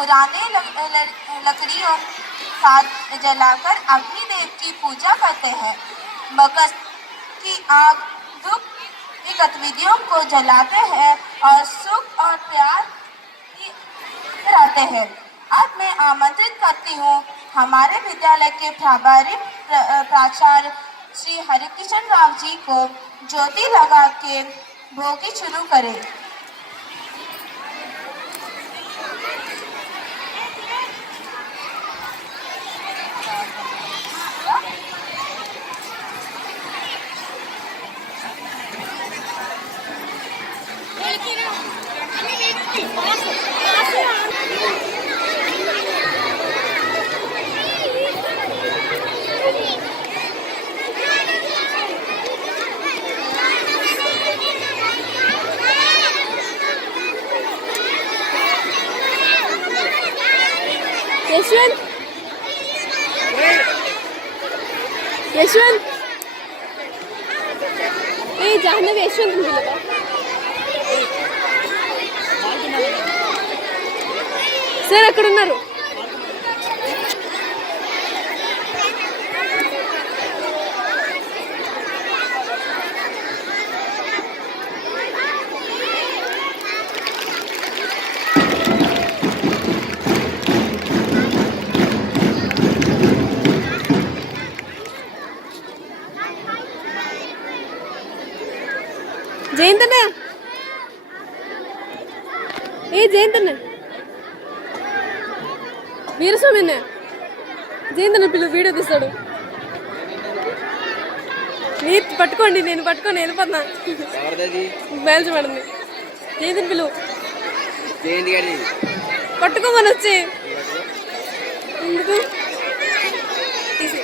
पुराने लकड़ियों साथ जलाकर अग्नि देव की पूजा करते हैं। मकर की आग दुख की गतिविधियों को जलाते हैं और सुख और प्यार रहते हैं। आज मैं आमंत्रित करती हूँ हमारे विद्यालय के प्रभारी प्राचार्य श्री हरिकिशन राव जी को ज्योति लगा के भोगी शुरू करें। यशवंत यशवंत ए जाह्नवी यशवंत लगा सर అక్కడున్నారు జయంతన్న ఏ జయంతన్న వీరస్వామి అన్న జయంతన్న పిల్లలు వీడియో తీస్తాడు మీరు పట్టుకోండి నేను పట్టుకొని వెళ్ళిపోతున్నా బయలుపడింది జయంతన్ పిలువు పట్టుకోమని వచ్చి ఎందుకు తీసి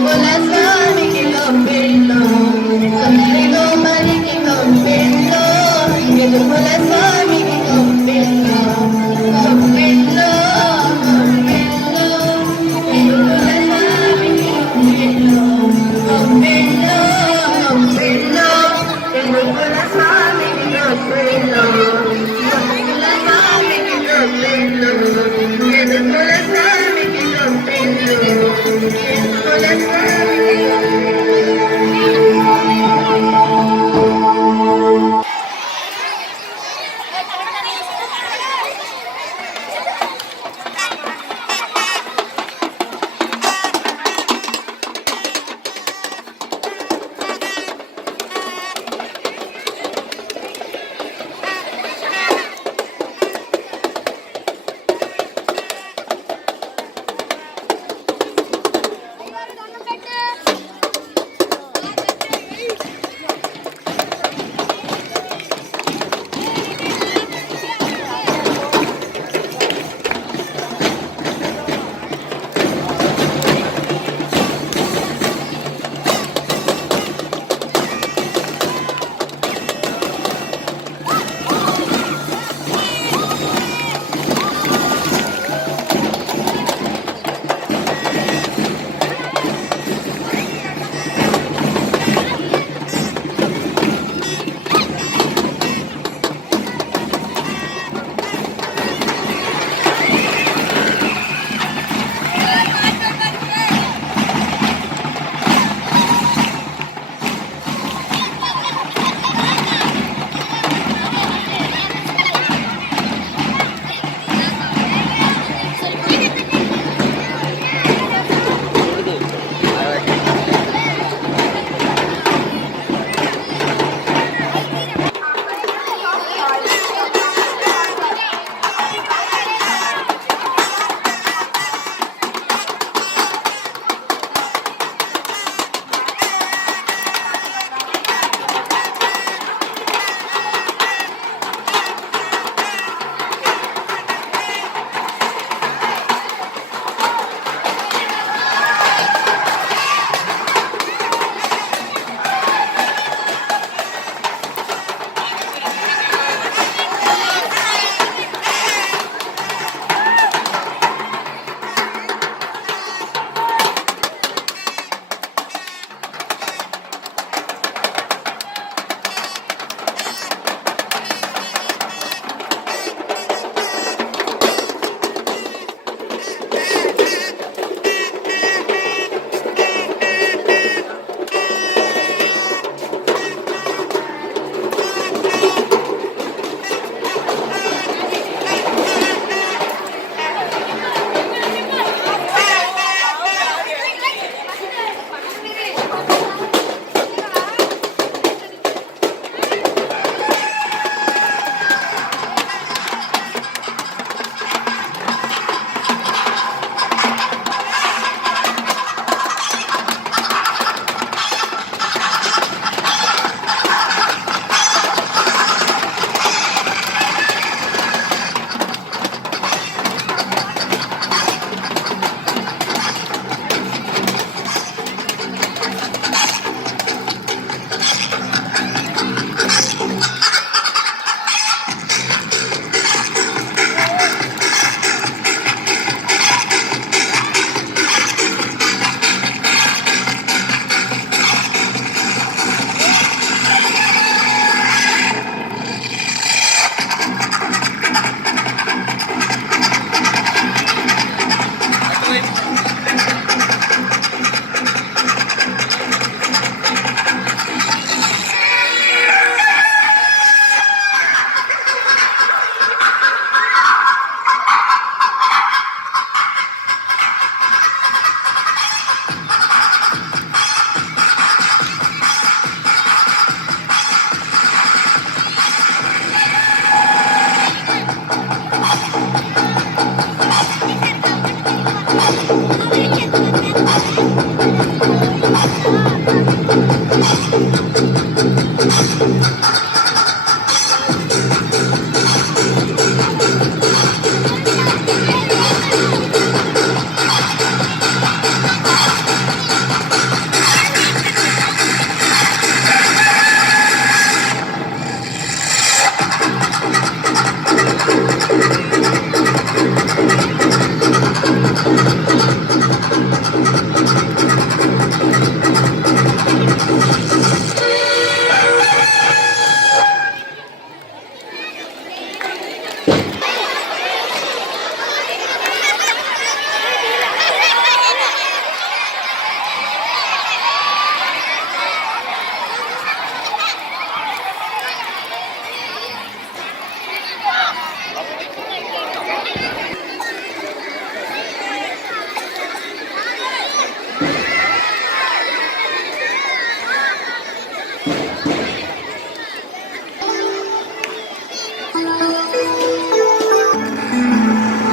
స్వామికి గొప్పిళ్ళు సరిగో మరికి గొప్పిళ్ళు ఎదుగుల స్వామికి గొప్పిళ్ళు గొప్పిళ్ళు గొప్పిళ్ళు ఎదుగుల స్వామికి గొప్పిళ్ళు గొప్పిళ్ళు గొప్పిళ్ళు ఎదుగుల స్వామికి గొప్పిళ్ళు గొప్పిళ్ళ స్వామికి గొప్పిళ్ళు ఎదుగుల స్వామికి గొప్పిళ్ళు ఎదుగుల స్వామికి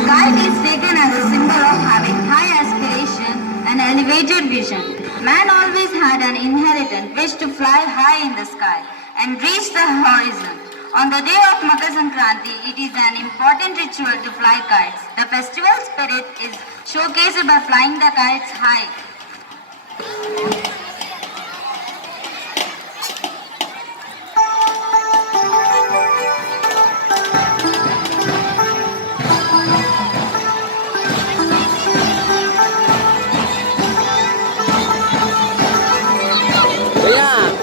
Kite is taken as a symbol of having high aspiration and elevated vision. Man always had an inherent wish to fly high in the sky and reach the horizon. On the day of Makar Sankranti, it is an important ritual to fly kites. The festival spirit is showcased by flying the kites high. भैया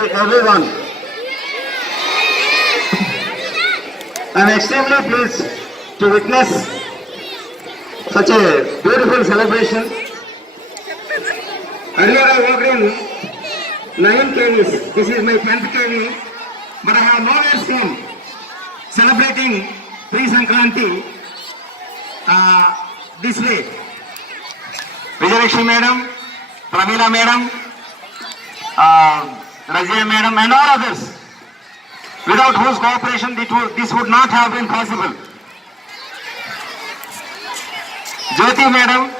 to everyone. I am extremely pleased to witness such a beautiful celebration. Earlier I worked in 9 KVs. This is my 10th KV. But I have nowhere seen celebrating pre-Sankranti this way. Vijayalakshmi Madam, Pramila Madam, Razia Madam and all others, without whose cooperation this would not have been possible. Jyoti Madam,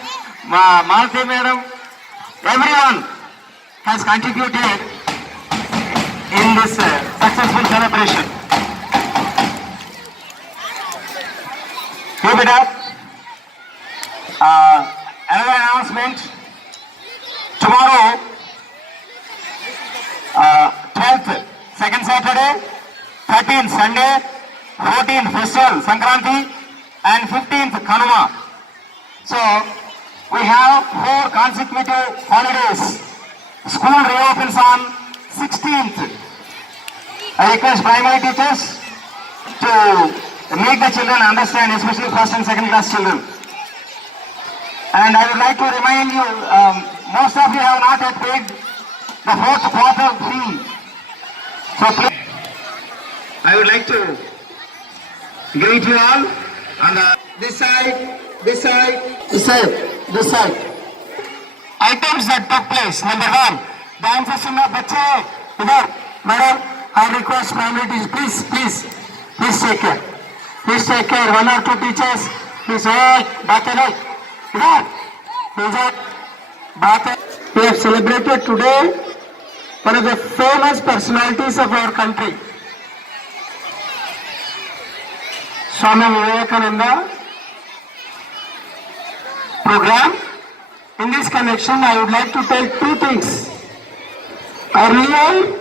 Malti Madam, everyone has contributed in this successful celebration. Keep it up. Another announcement. Tomorrow, 12th, second Saturday, 13th Sunday, 14th Festival, Sankranti, and 15th Kanuma. So, we have 4 consecutive holidays. School reopens on 16th. I request primary teachers to make the children understand, especially first and second class children. And I would like to remind you, most of you have not yet paid the 4th quarter fee. So please, I would like to greet you all on this side, this side, this side, this side. Items that took place. Number 1, dance session of बच्चे इधर. Madam, I request primary teachers, please take care. Please take care. 1 or 2 teachers, please. बातें नहीं. इधर बातें. We have celebrated today one of the famous personalities of our country, Swami Vivekananda program. In this connection, I would like to tell 2 things. Earlier,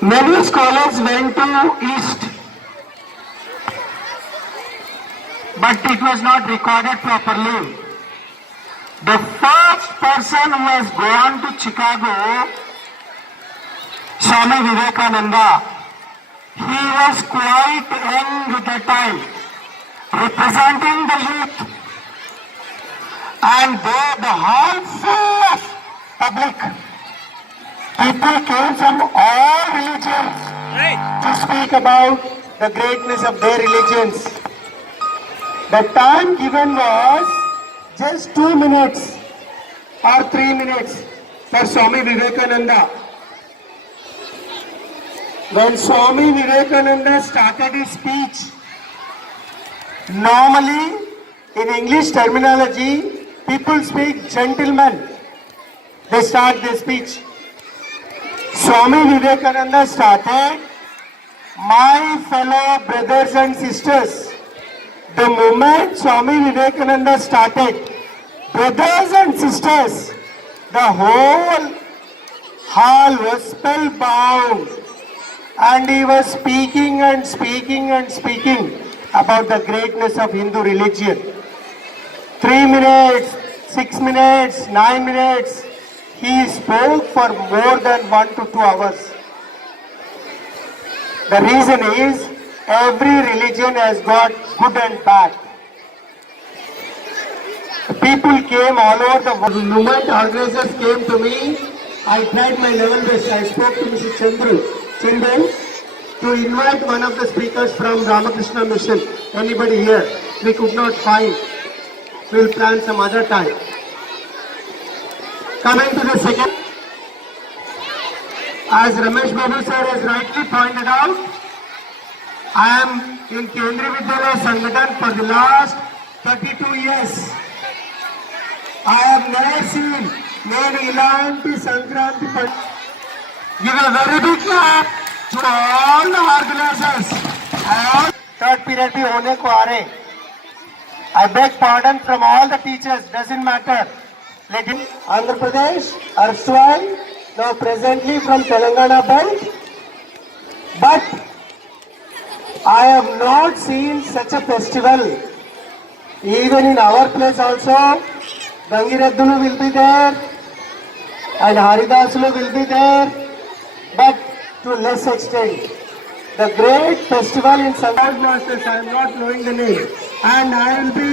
many scholars went to East, but it was not recorded properly. The first person who has gone to Chicago, Swami Vivekananda, he was quite young at that time, representing the youth. And there the hall full of public. People came from all religions to speak about the greatness of their religions. The time given was just 2 minutes or 3 minutes for Swami Vivekananda. When Swami Vivekananda started his speech, normally in English terminology, people speak gentlemen. They start their speech. Swami Vivekananda started, my fellow brothers and sisters. The moment Swami Vivekananda started, brothers and sisters, the whole hall was spellbound. And he was speaking and speaking and speaking about the greatness of Hindu religion. 3 minutes, 6 minutes, 9 minutes, he spoke for more than 1 to 2 hours. The reason is, every religion has got good and bad. People came all over the world. The moment organizers came to me, I tried my level best. I spoke to Mr. Chandran to invite one of the speakers from Ramakrishna Mission. Anybody here? We could not find. We will plan some other time. Coming to the second, as Ramesh Babu sir has rightly pointed out, I am in Kendriya Vidyalaya Sangathan for the last 32 years. I have never seen నేను ఇలాంటి Sankranti give a very big clap to all the organizers. Third period भी होने को आ रहे. I beg pardon from all the teachers, doesn't matter. Lekin Andhra Pradesh, erstwhile, now presently from Telangana belt, but I have not seen such a festival. Even in our place also, Gangireddulu will be there and Haridasulu will be there, but to less extent. The great festival in Sangat Masters, I am not knowing the name, and I will be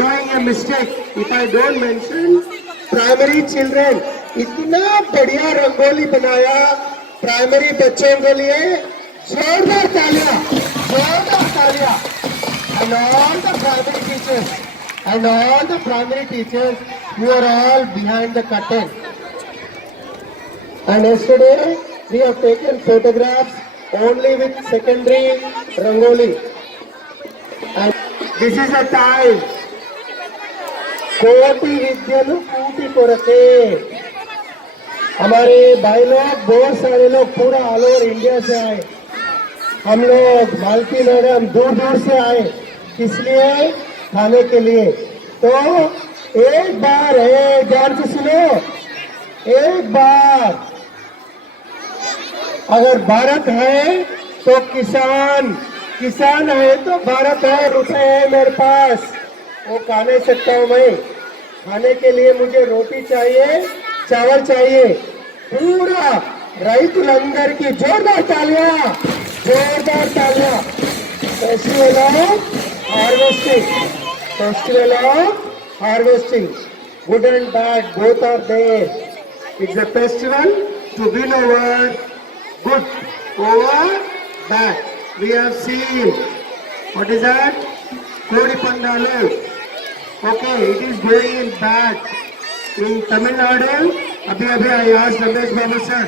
doing a mistake if I don't mention primary children इतना बढ़िया रंगोली बनाया primary बच्चों के लिए जोरदार तालियां and all the primary teachers who are all behind the curtain. And yesterday we have taken photographs only with secondary rangoli. And this is a time. कोटि विद्यनु कूटि कोरते. हमारे भाई लोग बहुत सारे लोग पूरा ऑल ओवर इंडिया से आए. हम लोग मालती मैडम दूर दूर से आए इसलिए खाने के लिए. तो एक बार है ध्यान से सुनो. एक बार अगर भारत है तो किसान है तो भारत है. रुपए है मेरे पास वो खा नहीं सकता हूँ मैं. खाने के लिए मुझे रोटी चाहिए चावल चाहिए. पूरा రైతులందరి की जोरदार तालियां. Festival of harvesting good and bad both are there. It's a festival to win over good over bad. We have seen what is that? Kodi Pandalu. Okay, it is going in bad. In Tamil Nadu, abhi I asked Ramesh Babu sir,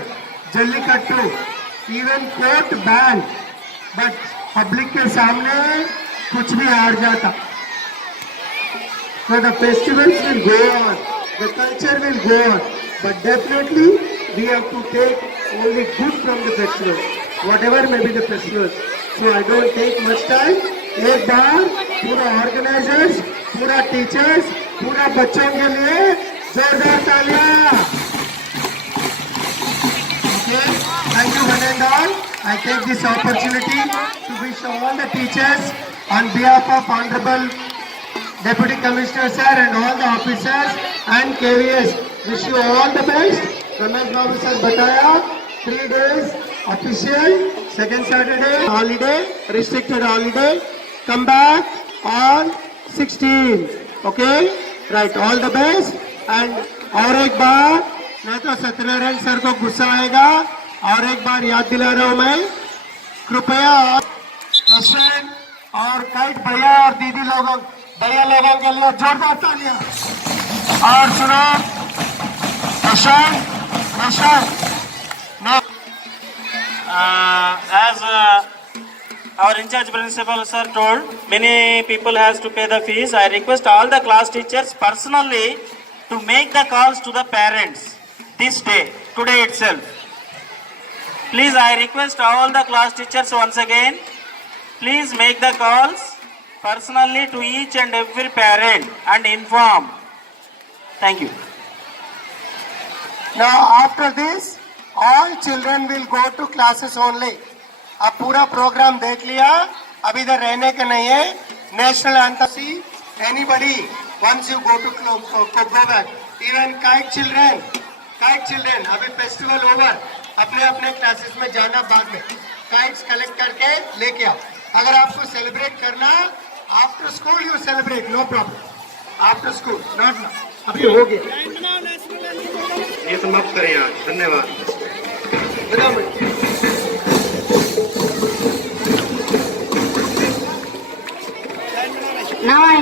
Jallikattu, even court ban, but public के सामने कुछ भी हार जाता. So the festivals will go on, the culture will go on, but definitely we have to take only good from the festivals, whatever may be the festivals. So I don't take much time. एक बार पूरा organisers, पूरा teachers, पूरा बच्चों के लिए जोरदार तालियां. Okay, thank you one and all. I take this opportunity to wish all the teachers on behalf of Honorable Deputy Commissioner sir and all the officers and KVS, wish you all the best. Ramesh Babu sir bataya 3 days official, second Saturday holiday, restricted holiday. Come back on 16. Okay, right, all the best. And और एक बार नहीं तो Satyanarayan sir को गुस्सा आएगा. और एक बार याद दिला रहा हूं मैं, कृपया रोशन और काइट भैया और दीदी लोगों के लिए जोरदार तालियां. और सुनो रोशन as our in-charge principal sir told, many people has to pay the fees. I request all the class teachers personally to make the calls to the parents this day, today itself. Please, I request all the class teachers once again, please make the calls personally to each and every parent and inform. Thank you. Now after this, all children will go to classes only. अब पूरा programme देख लिया, अब इधर रहने का नहीं है. National anthem, anybody once you go back, even kite children, अभी फेस्टिवल ओवर, अपने अपने क्लासेस में जाना. बाद में काइट्स कलेक्ट करके लेके आओ. अगर आपको सेलिब्रेट करना after school you celebrate, no problem. After school not ना. अभी हो गया, ये समाप्त करें आज. धन्यवाद. Now I